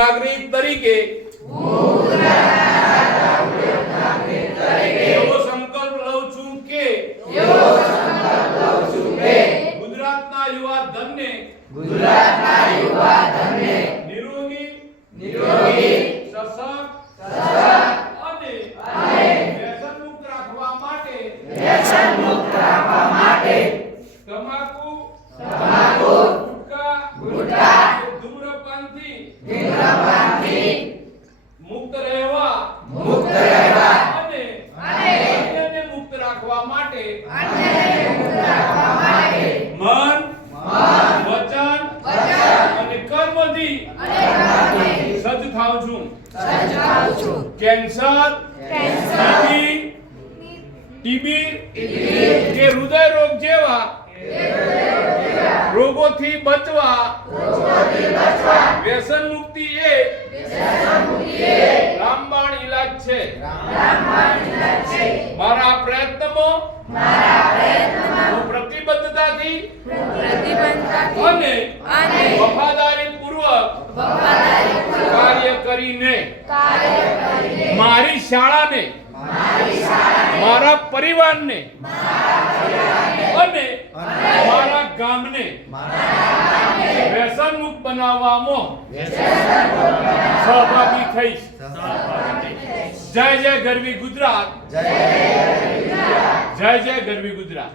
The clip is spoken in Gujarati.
નાગરિક તરીકે એવો સંકલ્પ લઉં છું કે ગુજરાતના યુવા ધનને નિરોગી સશક્ત અને વ્યસનમુક્ત રાખવા માટે તમાકુ ગુટખા ધૂમ્રપાનથી મુક્ત રહેવા અને અન્યને મુક્ત રાખવા માટે મન વચન અને કર્મથી સજ્જ થાઉં છું કેન્સર ટીબી કે હૃદય રોગ જેવા રોગોથી બચવા વ્યસન મુક્તિ એ રામબાણ ઈલાજ છે મારા પ્રયત્નમાં હું પ્રતિબદ્ધતાથી અને વફાદારીપૂર્વક કાર્ય કરીને મારી શાળાને મારા પરિવારને અને મારા ગામને વ્યસન મુક્ત બનાવવામાં સહભાગી થઈશ જય જય ગરવી ગુજરાત જય જય ગરવી ગુજરાત